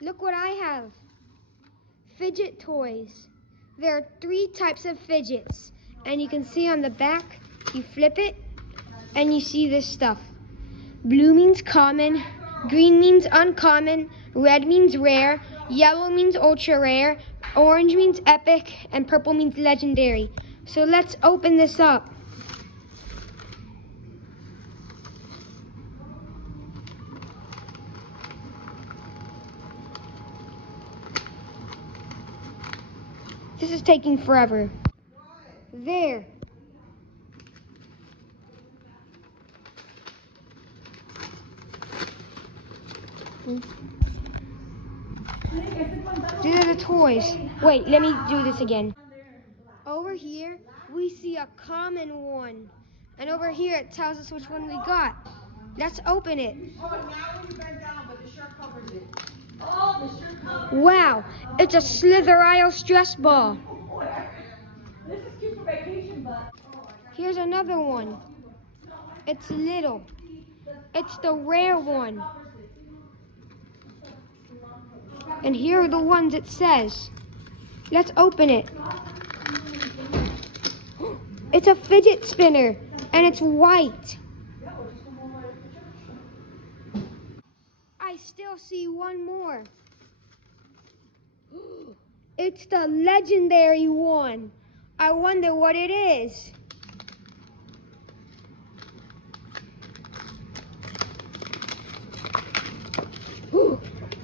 Look what I have. Fidget toys. There are 3 types of fidgets. And you can see on the back, you flip it, and you see this stuff. Blue means common, green means uncommon, red means rare, yellow means ultra rare, orange means epic, and purple means legendary. So let's open this up. This is taking forever. There. These are the toys. Wait, let me do this again. Over here, we see a common one. And over here, it tells us which one we got. Let's open it. Wow, it's a Slitherile stress ball. Here's another one. It's little. It's the rare one. And here are the ones it says. Let's open it. It's a fidget spinner, and it's white. I still see one more. It's the legendary one. I wonder what it is.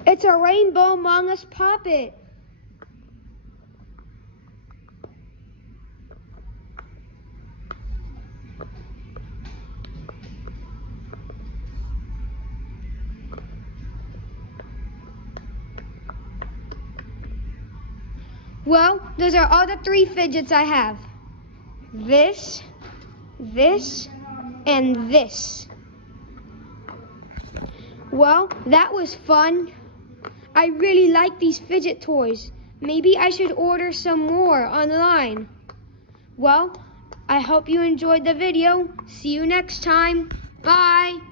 It's a Rainbow Among Us puppet. Well, those are all the 3 fidgets I have. This, and this. Well, that was fun. I really like these fidget toys. Maybe I should order some more online. Well, I hope you enjoyed the video. See you next time. Bye.